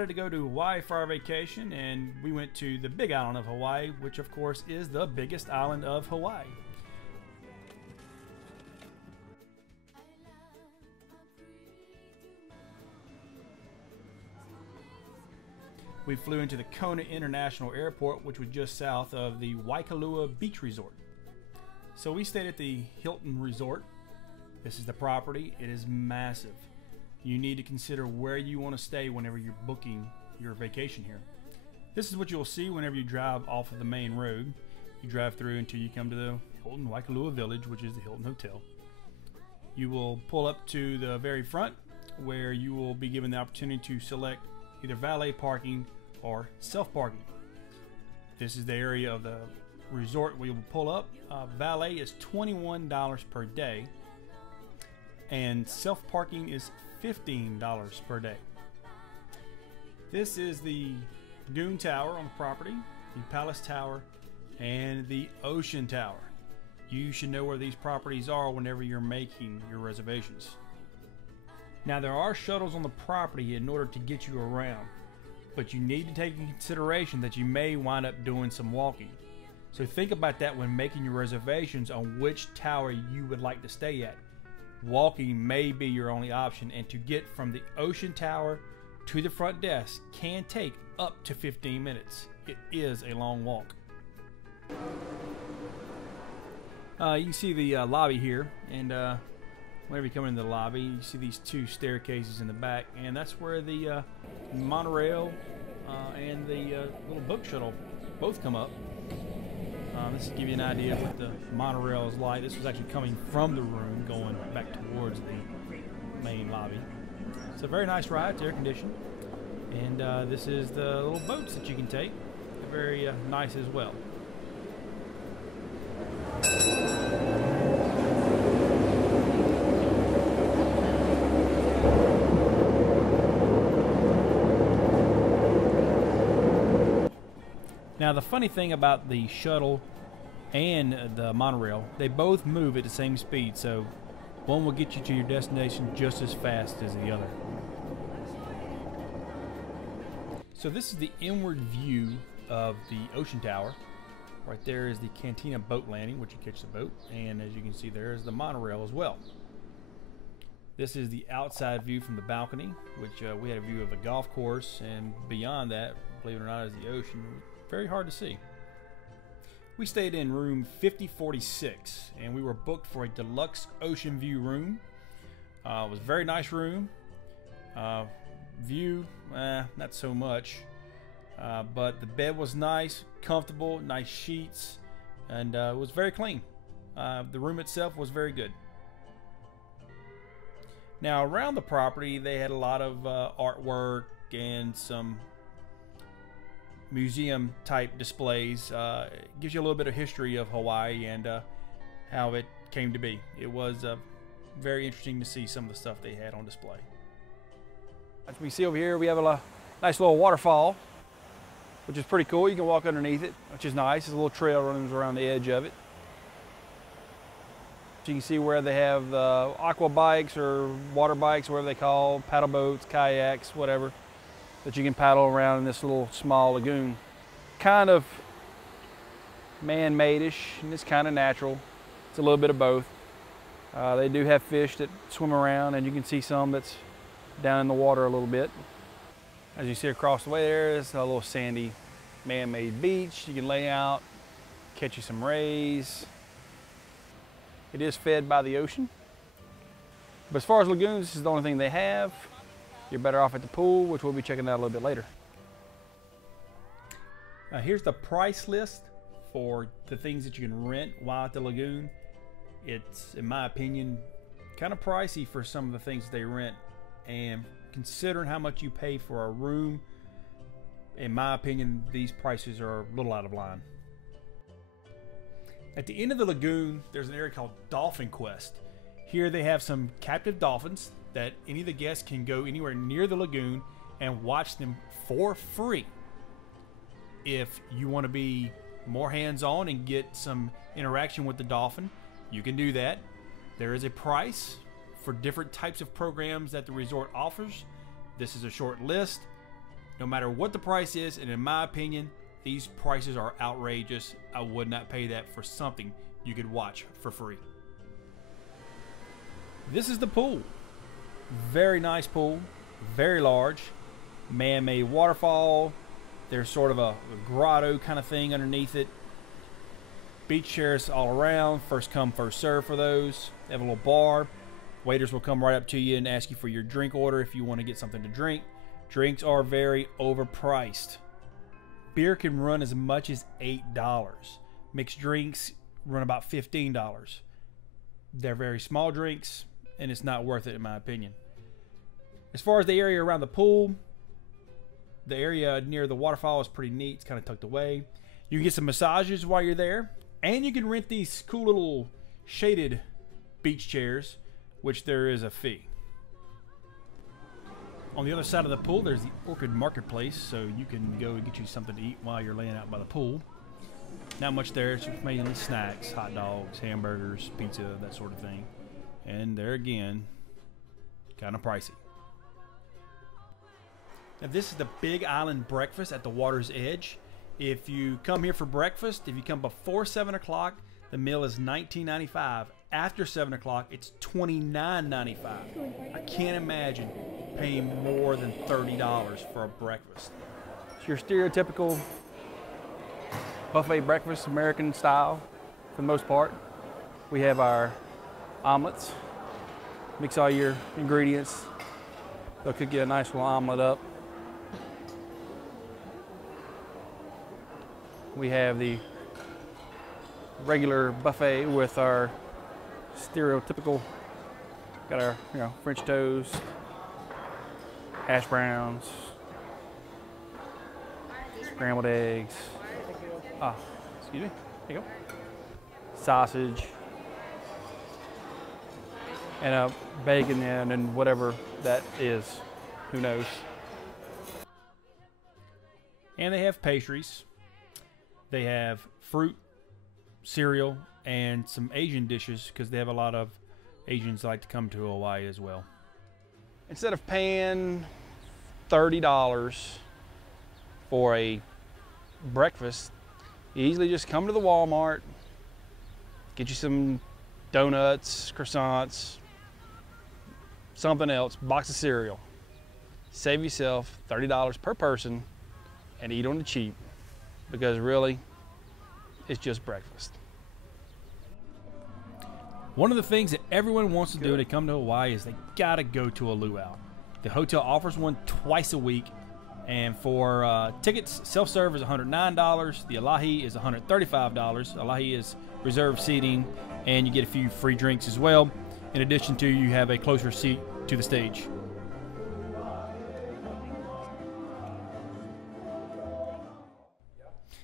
decided to go to Hawaii for our vacation, and we went to the Big Island of Hawaii, which of course is the biggest island of Hawaii. We flew into the Kona International Airport, which was just south of the Waikalua Beach Resort. So we stayed at the Hilton Resort. This is the property. It is massive. You need to consider where you want to stay whenever you're booking your vacation here. This is what you'll see whenever you drive off of the main road. You drive through until you come to the Hilton Waikalua Village, which is the Hilton Hotel. You will pull up to the very front, where you will be given the opportunity to select either valet parking or self-parking. This is the area of the resort where you will pull up. Valet is $21 per day, and self-parking is $15 per day. This is the Dune Tower on the property, the Palace Tower, and the Ocean Tower. You should know where these properties are whenever you're making your reservations. Now, there are shuttles on the property in order to get you around, but you need to take into consideration that you may wind up doing some walking. So think about that when making your reservations on which tower you would like to stay at. Walking may be your only option, and to get from the Ocean Tower to the front desk can take up to 15 minutes. It is a long walk. You can see the lobby here, and whenever you come into the lobby, you see these two staircases in the back, and that's where the monorail and the little boat shuttle both come up. This will give you an idea of what the monorail is like. This was actually coming from the room going back towards the main lobby. It's a very nice ride. It's air conditioned, and this is the little boats that you can take. They're very nice as well. Now, the funny thing about the shuttle and the monorail, they both move at the same speed, so one will get you to your destination just as fast as the other. So this is the inward view of the Ocean Tower. Right there is the Cantina boat landing, which you catch the boat, and as you can see, there is the monorail as well. This is the outside view from the balcony, which we had a view of a golf course, and beyond that, believe it or not, is the ocean. Very hard to see. We stayed in room 5046, and we were booked for a deluxe ocean view room. It was a very nice room. View, not so much. But the bed was nice, comfortable, nice sheets, and it was very clean. The room itself was very good. Now, around the property, they had a lot of artwork and some museum type displays. It gives you a little bit of history of Hawaii and how it came to be. It was very interesting to see some of the stuff they had on display. As we see over here, we have a nice little waterfall, which is pretty cool. You can walk underneath it, which is nice. There's a little trail running around the edge of it. So you can see where they have the aqua bikes or water bikes, whatever they call, paddle boats, kayaks, whatever, that you can paddle around in this little small lagoon. Kind of man-made-ish, and it's kind of natural. It's a little bit of both. They do have fish that swim around, and you can see some that's down in the water a little bit. As you see across the way there is a little sandy man-made beach. You can lay out, catch you some rays. It is fed by the ocean. But as far as lagoons, this is the only thing they have. You're better off at the pool, which we'll be checking out a little bit later. Here's the price list for the things that you can rent while at the lagoon. It's, in my opinion, kind of pricey for some of the things they rent. And considering how much you pay for a room, in my opinion, these prices are a little out of line. At the end of the lagoon, there's an area called Dolphin Quest. Here they have some captive dolphins that any of the guests can go anywhere near the lagoon and watch them for free. If you want to be more hands-on and get some interaction with the dolphin, you can do that. There is a price for different types of programs that the resort offers. This is a short list. no matter what the price is, and in my opinion, these prices are outrageous. I would not pay that for something you could watch for free. This is the pool. Very nice pool, very large, man-made waterfall. There's sort of a grotto kind of thing underneath it. Beach chairs all around, first come, first serve for those. They have a little bar. Waiters will come right up to you and ask you for your drink order if you want to get something to drink. Drinks are very overpriced. Beer can run as much as $8. Mixed drinks run about $15. They're very small drinks, and it's not worth it in my opinion. As far as the area around the pool, the area near the waterfall is pretty neat. It's kind of tucked away. You can get some massages while you're there, and you can rent these cool little shaded beach chairs, which there is a fee. On the other side of the pool, there's the Orchid Marketplace, so you can go and get you something to eat while you're laying out by the pool. Not much there. It's mainly snacks, hot dogs, hamburgers, pizza, that sort of thing. And there again, kind of pricey. Now this is the Big Island breakfast at the water's edge. If you come here for breakfast, if you come before 7 o'clock, the meal is $19.95. After 7 o'clock, it's $29.95. I can't imagine paying more than $30 for a breakfast. It's your stereotypical buffet breakfast, American style, for the most part. We have our omelets. Mix all your ingredients. They'll cook you a nice little omelet up. We have the regular buffet with our stereotypical, got our French toast, hash browns, scrambled eggs, excuse me, there you go, sausage, and a bacon and whatever that is, who knows. And they have pastries. They have fruit, cereal, and some Asian dishes because they have a lot of Asians that like to come to Hawaii as well. Instead of paying $30 for a breakfast, you easily just come to the Walmart, get you some donuts, croissants, something else, box of cereal. Save yourself $30 per person and eat on the cheap. Because really, it's just breakfast. One of the things that everyone wants to do when they come to Hawaii is they gotta go to a luau. The hotel offers one twice a week, and for tickets, self-serve is $109. The Alahi is $135. Alahi is reserved seating, and you get a few free drinks as well. In addition to, you have a closer seat to the stage.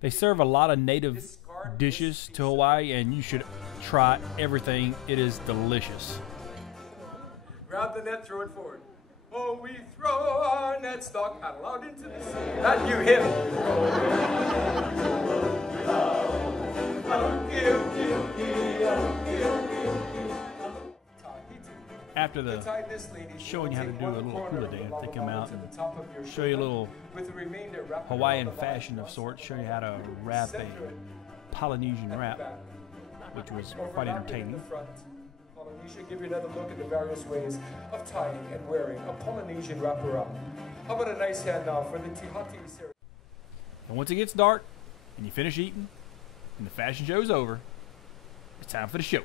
They serve a lot of native dishes to Hawaii, and you should try everything. It is delicious. Grab the net, throw it forward. Oh, we throw our net, stock paddle out into the sea. That you hit. After the showing you how to do a little hula dance, they come out and show you a little Hawaiian fashion of sorts, show you how to wrap a Polynesian wrap, which was quite entertaining. Polynesia, give you another look at the various ways of tying and wearing a Polynesian wraparound. How about a nice hand now for the Tihati series? And once it gets dark and you finish eating and the fashion show's over, it's time for the show.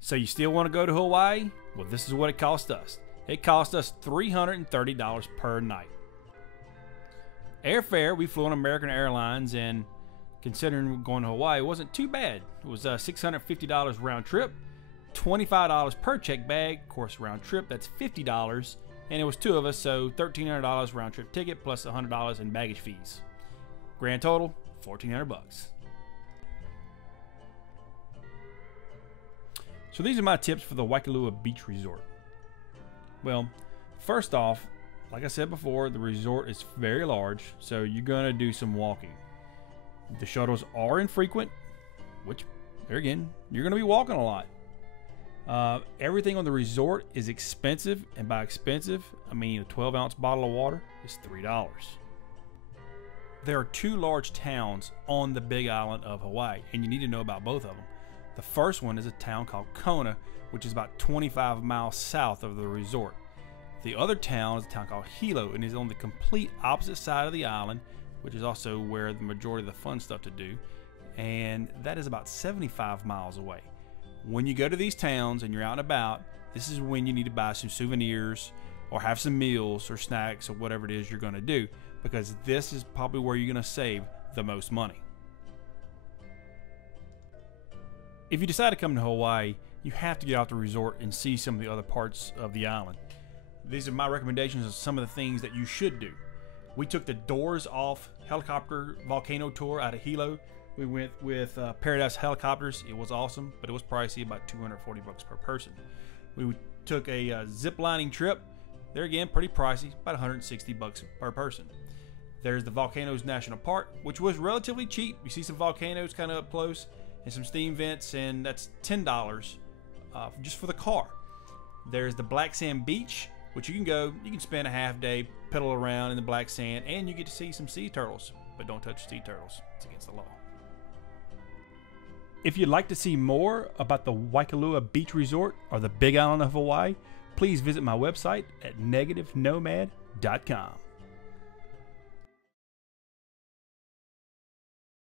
So you still want to go to Hawaii? Well, this is what it cost us. It cost us $330 per night. Airfare, we flew on American Airlines, and considering going to Hawaii, it wasn't too bad. It was $650 round trip, $25 per check bag. Of course, round trip, that's $50. And it was 2 of us, so $1,300 round trip ticket plus $100 in baggage fees. Grand total, $1,400. So these are my tips for the Waikalua Beach Resort. Well, first off, like I said before, the resort is very large, so you're going to do some walking. The shuttles are infrequent, which, there again, you're going to be walking a lot. Everything on the resort is expensive, and by expensive, I mean a 12-ounce bottle of water is $3. There are 2 large towns on the Big Island of Hawaii, and you need to know about both of them. The first one is a town called Kona, which is about 25 miles south of the resort. The other town is a town called Hilo, and is on the complete opposite side of the island, which is also where the majority of the fun stuff to do, and that is about 75 miles away. When you go to these towns and you're out and about, this is when you need to buy some souvenirs or have some meals or snacks or whatever it is you're going to do, because this is probably where you're going to save the most money. If you decide to come to Hawaii, you have to get out the resort and see some of the other parts of the island. These are my recommendations of some of the things that you should do. We took the doors off helicopter volcano tour out of Hilo. We went with Paradise Helicopters. It was awesome, but it was pricey, about $240 per person. We took a zip lining trip. There again, pretty pricey, about $160 per person. There's the Volcanoes National Park, which was relatively cheap. You see some volcanoes kind of up close and some steam vents, and that's $10 just for the car. There's the Black Sand Beach, which you can spend a half day, pedal around in the black sand, and you get to see some sea turtles. But don't touch sea turtles, it's against the law. If you'd like to see more about the Waikalua Beach Resort or the Big Island of Hawaii, please visit my website at negativenomad.com.